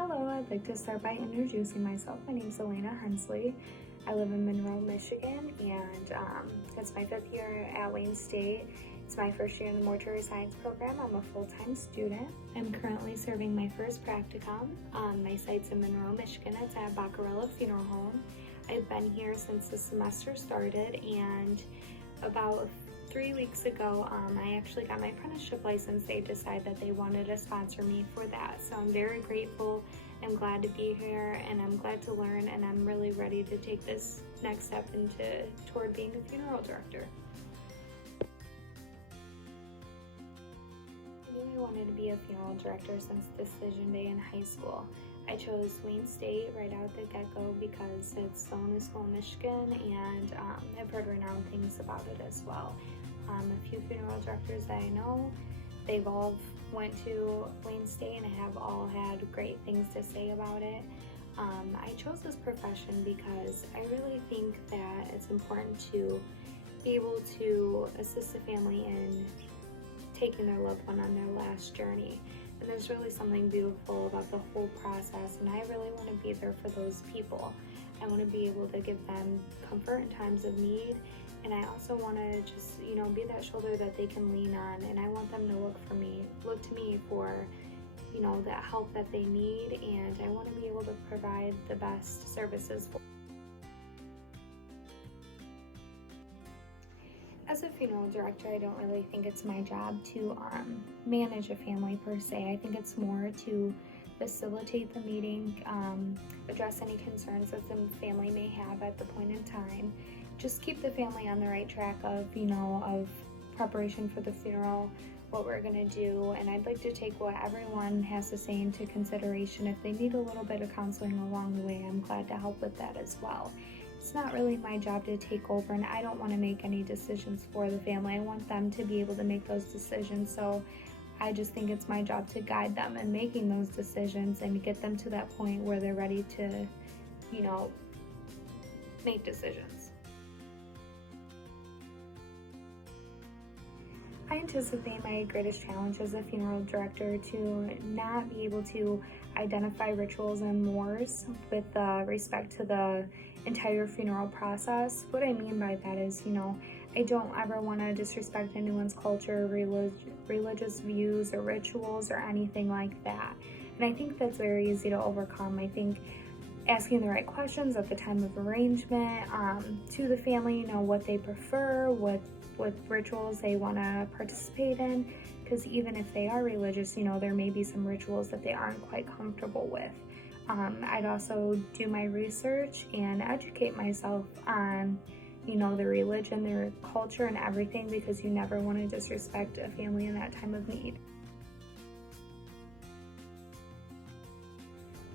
Hello, I'd like to start by introducing myself. My name is Alayna Hensley. I live in Monroe, Michigan, and it's my 5th year at Wayne State. It's my first year in the mortuary science program. I'm a full-time student. I'm currently serving my first practicum. My site's in Monroe, Michigan. It's at Baccarella Funeral Home. I've been here since the semester started, and about 3 weeks ago, I actually got my apprenticeship license. They decided that they wanted to sponsor me for that. So I'm very grateful. I'm glad to be here, and I'm glad to learn, and I'm really ready to take this next step toward being a funeral director. I knew I wanted to be a funeral director since decision day in high school. I chose Wayne State right out the get-go because it's the only school in Michigan, and I've heard renowned things about it as well. A few funeral directors that I know, they've all went to Wayne State and have all had great things to say about it. I chose this profession because I really think that it's important to be able to assist a family in taking their loved one on their last journey. And there's really something beautiful about the whole process, and I really want to be there for those people. I want to be able to give them comfort in times of need, and I also want to just, be that shoulder that they can lean on, and I want them to look to me for, that help that they need, and I want to be able to provide the best services for. As a funeral director, I don't really think it's my job to manage a family per se. I think it's more to facilitate the meeting, address any concerns that the family may have at the point in time, just keep the family on the right track of preparation for the funeral, what we're gonna do, and I'd like to take what everyone has to say into consideration. If they need a little bit of counseling along the way, I'm glad to help with that as well. It's not really my job to take over, and I don't want to make any decisions for the family. I want them to be able to make those decisions, so I just think it's my job to guide them in making those decisions and get them to that point where they're ready to, make decisions. I anticipate my greatest challenge as a funeral director to not be able to identify rituals and mores with respect to the entire funeral process. What I mean by that is, I don't ever want to disrespect anyone's culture, religious views, or rituals, or anything like that. And I think that's very easy to overcome. I think asking the right questions at the time of arrangement to the family, what they prefer, what rituals they want to participate in, because even if they are religious, there may be some rituals that they aren't quite comfortable with. I'd also do my research and educate myself on, the religion, their culture, and everything, because you never want to disrespect a family in that time of need.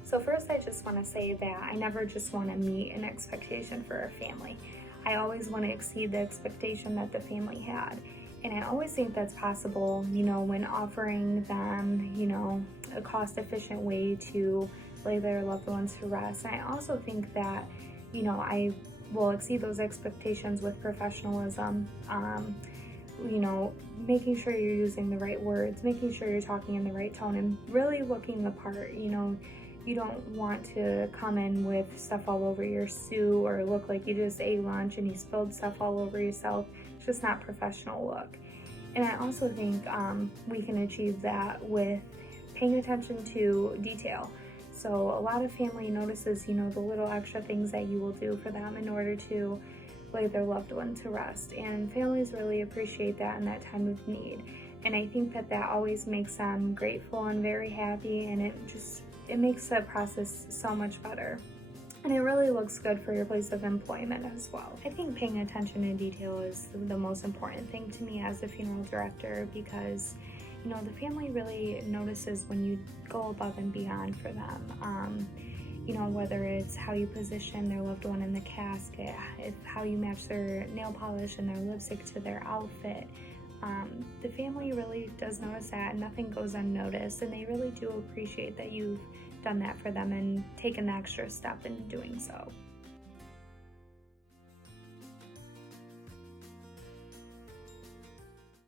So first, I just want to say that I never just want to meet an expectation for a family. I always want to exceed the expectation that the family had. And I always think that's possible, when offering them, a cost-efficient way to lay their loved ones to rest. And I also think that, I will exceed those expectations with professionalism, making sure you're using the right words, making sure you're talking in the right tone, and really looking the part. You don't want to come in with stuff all over your suit or look like you just ate lunch and you spilled stuff all over yourself. It's just not professional look. And I also think we can achieve that with paying attention to detail. So a lot of family notices, the little extra things that you will do for them in order to lay their loved one to rest. And families really appreciate that in that time of need. And I think that always makes them grateful and very happy, and it makes the process so much better. And it really looks good for your place of employment as well. I think paying attention to detail is the most important thing to me as a funeral director, because the family really notices when you go above and beyond for them. Whether it's how you position their loved one in the casket, how you match their nail polish and their lipstick to their outfit. The family really does notice that, and nothing goes unnoticed, and they really do appreciate that you've done that for them and taken the extra step in doing so.